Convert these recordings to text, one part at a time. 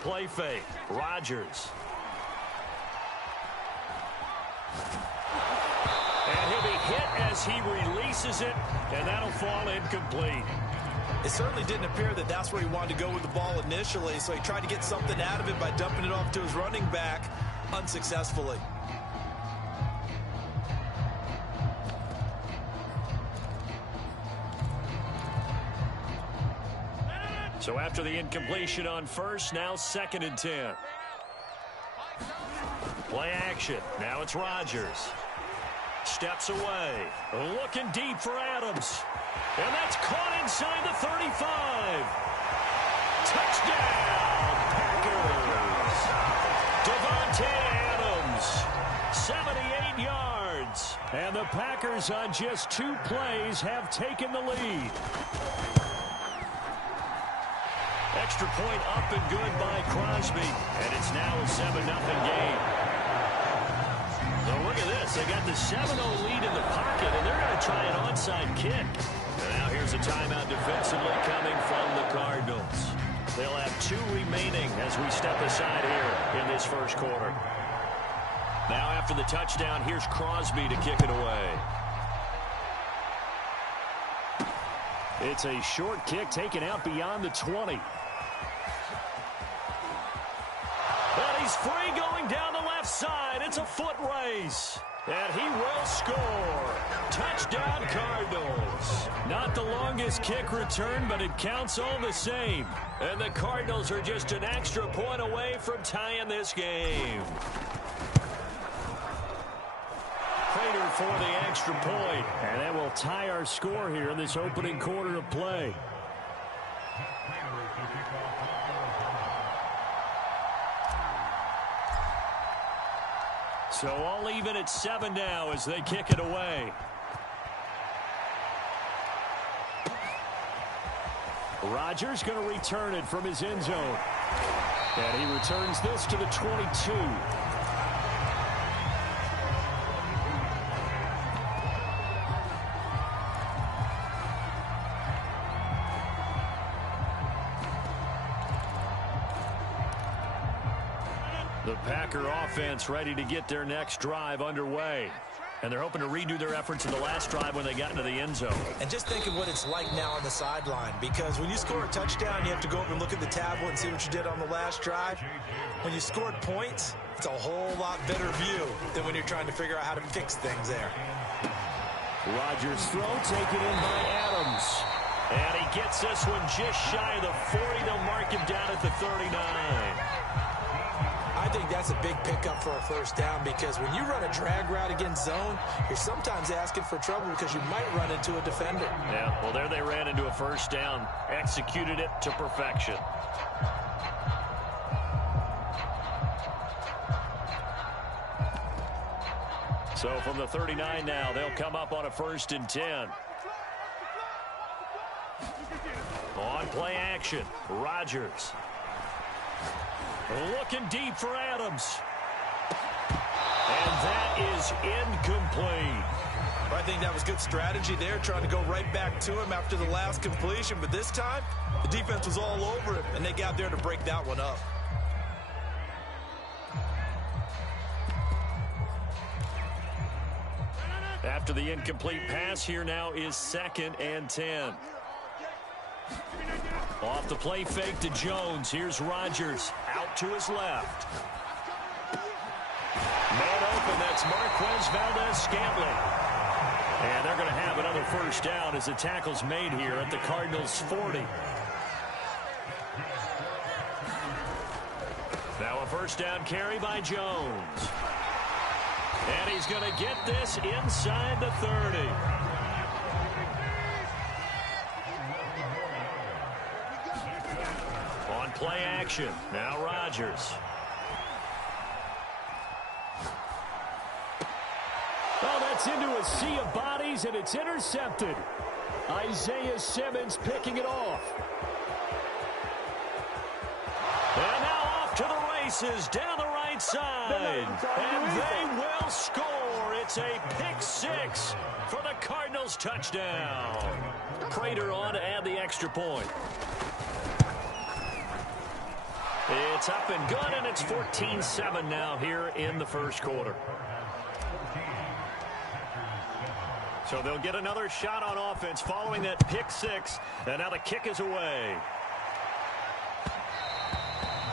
play fake. Rodgers. And he'll be hit as he releases it, and that'll fall incomplete. It certainly didn't appear that that's where he wanted to go with the ball initially, so he tried to get something out of it by dumping it off to his running back unsuccessfully. So after the incompletion on first, now 2nd and 10. Play action. Now it's Rodgers. Steps away. Looking deep for Adams. And that's caught inside the 35. Touchdown, Packers. Davante Adams, 78 yards. And the Packers on just 2 plays have taken the lead. Extra point up and good by Crosby. And it's now a 7-0 game. So look at this. They got the 7-0 lead in the pocket, and they're going to try an onside kick. And now here's a timeout defensively coming from the Cardinals. They'll have 2 remaining as we step aside here in this first quarter. Now after the touchdown, here's Crosby to kick it away. It's a short kick taken out beyond the 20. And he's free going down the left side. It's a foot race. And he will score. Touchdown, Cardinals. Not the longest kick return, but it counts all the same. And the Cardinals are just an extra point away from tying this game. Prater for the extra point. And that will tie our score here in this opening quarter of play. So all even at 7 now as they kick it away. Rodgers going to return it from his end zone. And he returns this to the 22. The Packer offense ready to get their next drive underway. And they're hoping to redo their efforts in the last drive when they got into the end zone. And just think of what it's like now on the sideline, because when you score a touchdown, you have to go over and look at the tablet and see what you did on the last drive. When you scored points, it's a whole lot better view than when you're trying to figure out how to fix things there. Rodgers' throw taken in by Adams. And he gets this one just shy of the 40. They'll mark him down at the 39. I think that's a big pickup for a first down, because when you run a drag route against zone, you're sometimes asking for trouble because you might run into a defender. Yeah, well, there they ran into a first down. Executed it to perfection. So from the 39 now, they'll come up on a 1st and 10. On play action, Rodgers. Looking deep for Adams. And that is incomplete. I think that was good strategy there, trying to go right back to him after the last completion. But this time, the defense was all over him, and they got there to break that one up. After the incomplete pass, here now is 2nd and 10. Off the play fake to Jones. Here's Rodgers out to his left. Man open, that's Marquez Valdez-Scantling. And they're going to have another first down as the tackle's made here at the Cardinals' 40. Now a first down carry by Jones. And he's going to get this inside the 30. On play action, now Rodgers. Oh, that's into a sea of bodies, and it's intercepted. Isaiah Simmons picking it off. And now off to the races, down the right side. And they will score. It's a pick six for the Cardinals touchdown. Prater on to add the extra point. It's up and good, and it's 14-7 now here in the first quarter. So they'll get another shot on offense following that pick six, and now the kick is away.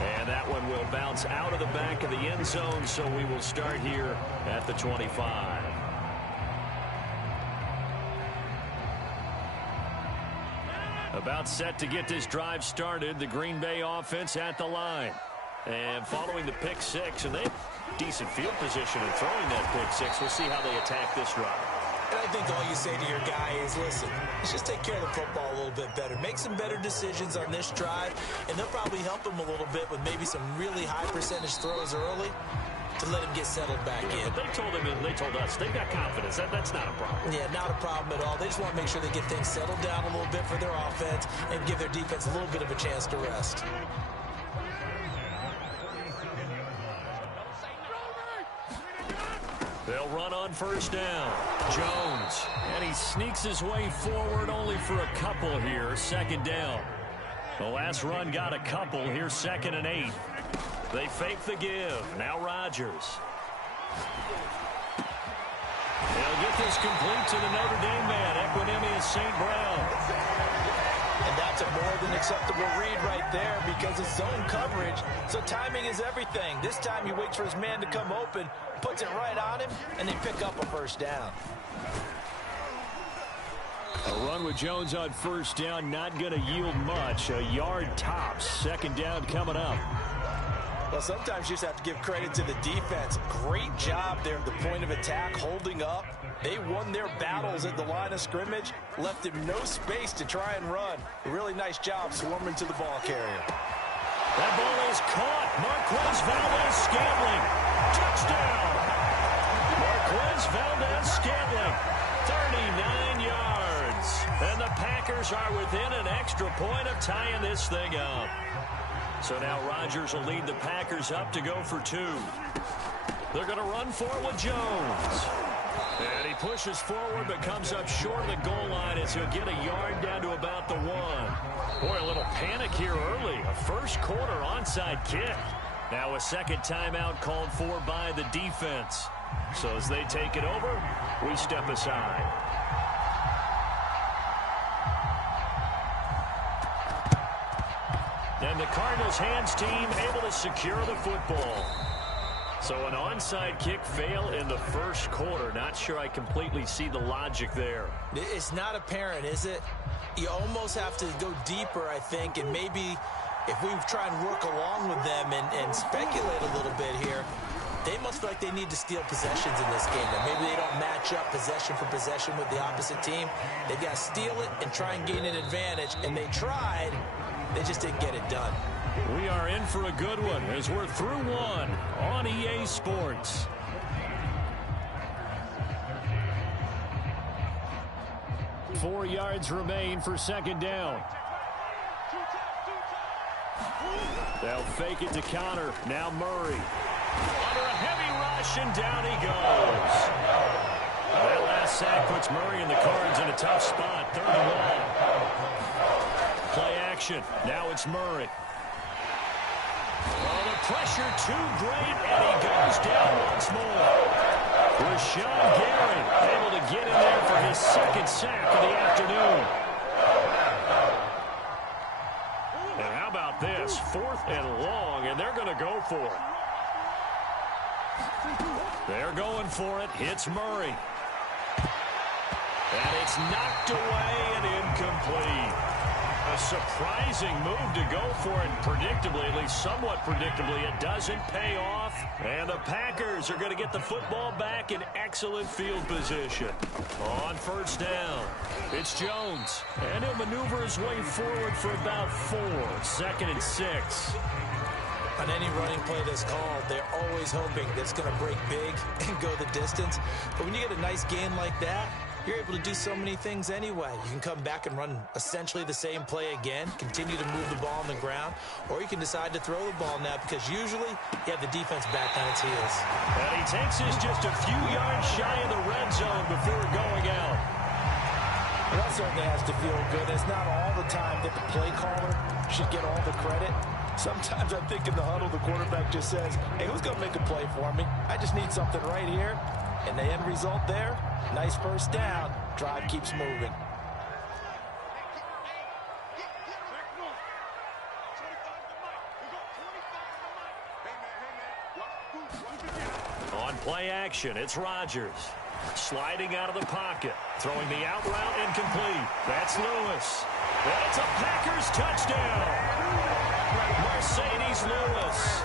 And that one will bounce out of the back of the end zone, so we will start here at the 25. About set to get this drive started, the Green Bay offense at the line. And following the pick six, and they have decent field position in throwing that pick six. We'll see how they attack this drive. And I think all you say to your guy is, listen, let's just take care of the football a little bit better. Make some better decisions on this drive, and they'll probably help him a little bit with maybe some really high percentage throws early to let him get settled back in. But they told him, and they told us, they've got confidence. That's not a problem. Yeah, not a problem at all. They just want to make sure they get things settled down a little bit for their offense and give their defense a little bit of a chance to rest. They'll run on first down. Jones. And he sneaks his way forward only for a couple here. Second down. The last run got a couple. Here's 2nd and 8. They fake the give. Now Rodgers. They'll get this complete to the Notre Dame man, Equinemius St. Brown. And that's a more than acceptable read right there because it's zone coverage, so timing is everything. This time he waits for his man to come open, puts it right on him, and they pick up a first down. A run with Jones on first down, not going to yield much. A yard tops. Second down coming up. Well, sometimes you just have to give credit to the defense. Great job there at the point of attack, holding up. They won their battles at the line of scrimmage, left him no space to try and run. A really nice job swarming to the ball carrier. That ball is caught. Marquez Valdez-Scantling. Touchdown. Marquez Valdez-Scantling. 39 yards. And the Packers are within an extra point of tying this thing up. So now Rodgers will lead the Packers up to go for 2. They're going to run for it with Jones. And he pushes forward but comes up short of the goal line as he'll get a yard down to about the 1. Boy, a little panic here early. A first quarter onside kick. Now a second timeout called for by the defense. So as they take it over, we step aside. And the Cardinals hands team able to secure the football. So an onside kick fail in the first quarter. Not sure I completely see the logic there. It's not apparent, is it? You almost have to go deeper, I think, and maybe if we try and work along with them and speculate a little bit here, they must feel like they need to steal possessions in this game. Now, maybe they don't match up possession for possession with the opposite team. They've got to steal it and try and gain an advantage, and they tried. They just didn't get it done. We are in for a good one as we're through one on EA Sports. Four yards remain for second down. They'll fake it to counter. Now Murray. Under a heavy rush, and down he goes. That last sack puts Murray and the Cards in a tough spot. 3rd and 1. Play action. Now it's Murray. Oh, the pressure too great, and he goes down once more. Rashawn Gary able to get in there for his 2nd sack of the afternoon. And how about this? 4th and long, and they're going to go for it. They're going for it. Hits Murray. And it's knocked away and incomplete. A surprising move to go for it, and predictably, at least somewhat predictably, it doesn't pay off. And the Packers are going to get the football back in excellent field position. On first down, it's Jones. And he'll maneuver his way forward for about 4. 2nd and 6. On any running play that's called, they're always hoping that it's going to break big and go the distance. But when you get a nice gain like that, you're able to do so many things anyway. You can come back and run essentially the same play again, continue to move the ball on the ground, or you can decide to throw the ball now because usually you have the defense back on its heels. And he takes this just a few yards shy of the red zone before going out. And that certainly has to feel good. It's not all the time that the play caller should get all the credit. Sometimes I think in the huddle, the quarterback just says, hey, who's going to make a play for me? I just need something right here. And the end result there, nice first down. Drive keeps moving. On play action, it's Rodgers. Sliding out of the pocket. Throwing the out route incomplete. That's Lewis. And it's a Packers touchdown. Mercedes Lewis.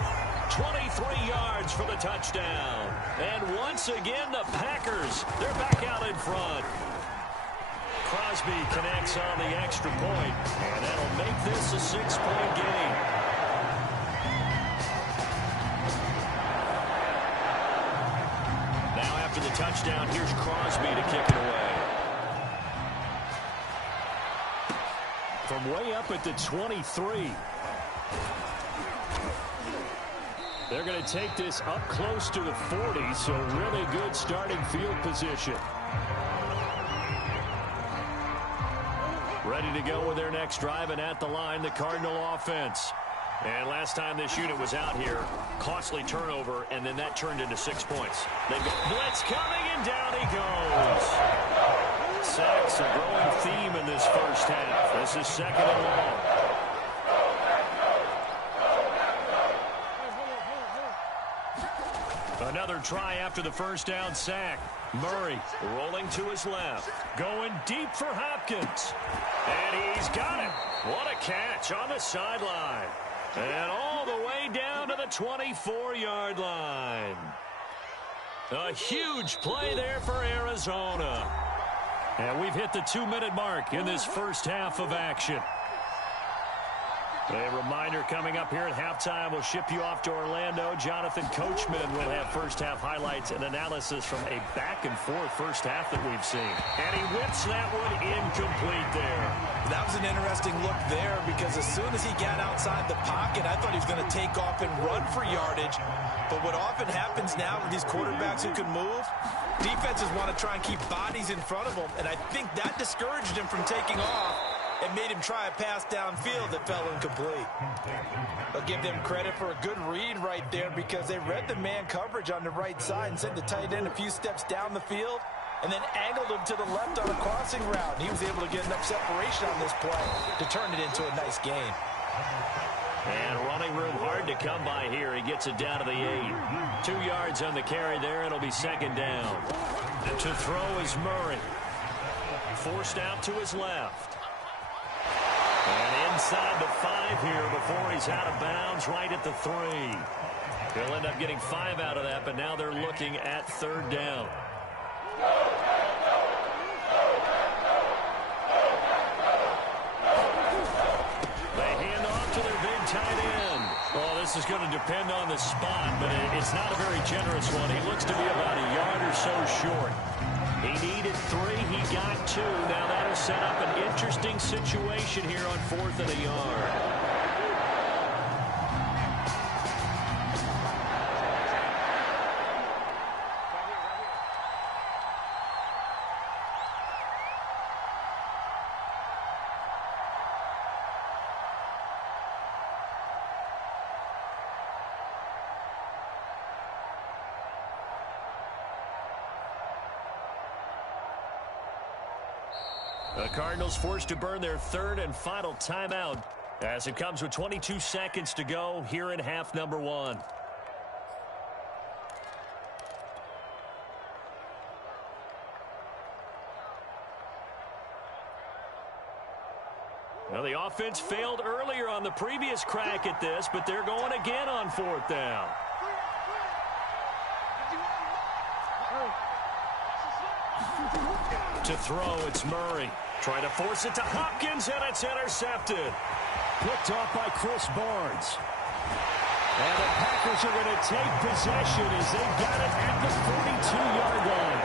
23 yards for the touchdown. And once again, the Packers, they're back out in front. Crosby connects on the extra point, and that'll make this a 6-point game. Now after the touchdown, here's Crosby to kick it away. From way up at the 23. They're going to take this up close to the 40, so really good starting field position. Ready to go with their next drive, and at the line, the Cardinal offense. And last time this unit was out here, costly turnover, and then that turned into 6 points. They've got blitz coming, and down he goes. Sacks, a growing theme in this first half. This is second and long. Another try after the first down sack. Murray rolling to his left. Going deep for Hopkins. And he's got it. What a catch on the sideline. And all the way down to the 24-yard line. A huge play there for Arizona. And we've hit the 2-minute mark in this first half of action. A reminder coming up here at halftime, we'll ship you off to Orlando. Jonathan Coachman will have first-half highlights and analysis from a back-and-forth first half that we've seen. And he whips that one incomplete there. That was an interesting look there because as soon as he got outside the pocket, I thought he was going to take off and run for yardage. But what often happens now with these quarterbacks who can move, defenses want to try and keep bodies in front of them, and I think that discouraged him from taking off. It made him try a pass downfield that fell incomplete. I'll give them credit for a good read right there because they read the man coverage on the right side and sent the tight end a few steps down the field and then angled him to the left on a crossing route. And he was able to get enough separation on this play to turn it into a nice game. And running room hard to come by here. He gets it down to the 8. 2 yards on the carry there. It'll be second down. To throw is Murray. Forced out to his left. And inside the 5 here before he's out of bounds right at the 3. He'll end up getting 5 out of that, but now they're looking at third down. They hand off to their big tight end. Well, this is going to depend on the spot, but it's not a very generous one. He looks to be about a yard or so short. He needed 3. He got 2. Now that'll set up an interesting situation here on 4th and a yard. The Cardinals forced to burn their third and final timeout as it comes with 22 seconds to go here in half number 1. Well, the offense failed earlier on the previous crack at this, but they're going again on 4th down. To throw, it's Murray. Trying to force it to Hopkins, and it's intercepted. Picked off by Chris Barnes. And the Packers are going to take possession as they've got it at the 42-yard line.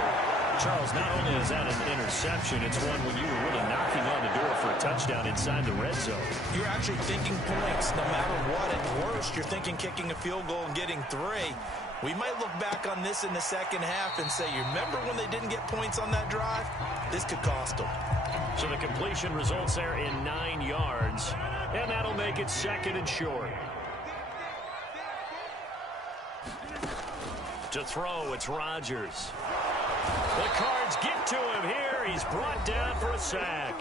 Charles, not only is that an interception, it's one when you were really knocking on the door for a touchdown inside the red zone. You're actually thinking points no matter what. At worst, you're thinking kicking a field goal and getting 3. We might look back on this in the second half and say, you remember when they didn't get points on that drive? This could cost them. So the completion results there in 9 yards, and that'll make it second and short. To throw, it's Rodgers. The Cards get to him here. He's brought down for a sack.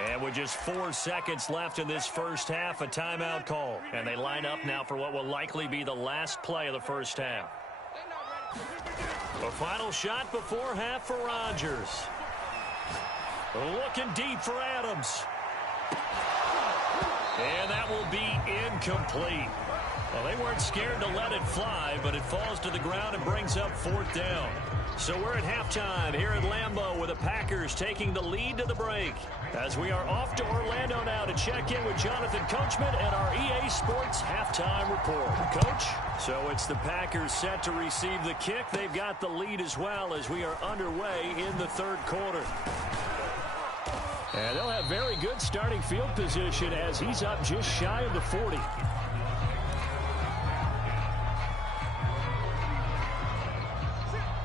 And with just 4 seconds left in this first half, a timeout call. And they line up now for what will likely be the last play of the first half. A final shot before half for Rodgers. Looking deep for Adams. And that will be incomplete. Well, they weren't scared to let it fly, but it falls to the ground and brings up 4th down. So we're at halftime here at Lambeau with the Packers taking the lead to the break. As we are off to Orlando now to check in with Jonathan Coachman and our EA Sports halftime report. Coach, so it's the Packers set to receive the kick. They've got the lead as well as we are underway in the third quarter. And they'll have very good starting field position as he's up just shy of the 40.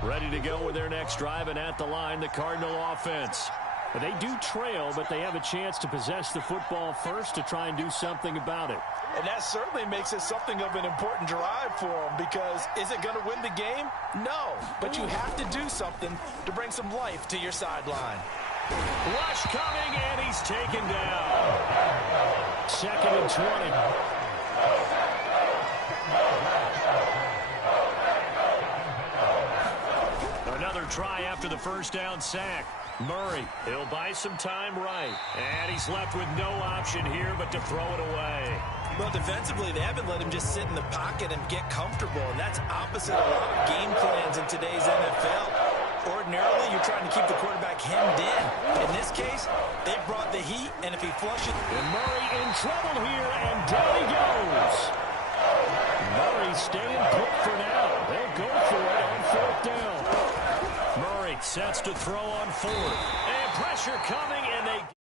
Ready to go with their next drive, and at the line, the Cardinal offense. They do trail, but they have a chance to possess the football first to try and do something about it. And that certainly makes it something of an important drive for them, because is it going to win the game? No, but you have to do something to bring some life to your sideline. Rush coming, and he's taken down. 2nd and 20. Another try after the first down sack. Murray, he'll buy some time right. And he's left with no option here but to throw it away. Well, defensively, they haven't let him just sit in the pocket and get comfortable, and that's opposite a lot of game plans in today's NFL. Ordinarily, you're trying to keep the quarterback hemmed in. In this case, they brought the heat, and if he flushes... And Murray in trouble here, and down he goes. Murray staying put for now. They'll go for it on 4th down. Murray sets to throw on 4th. And pressure coming, and they...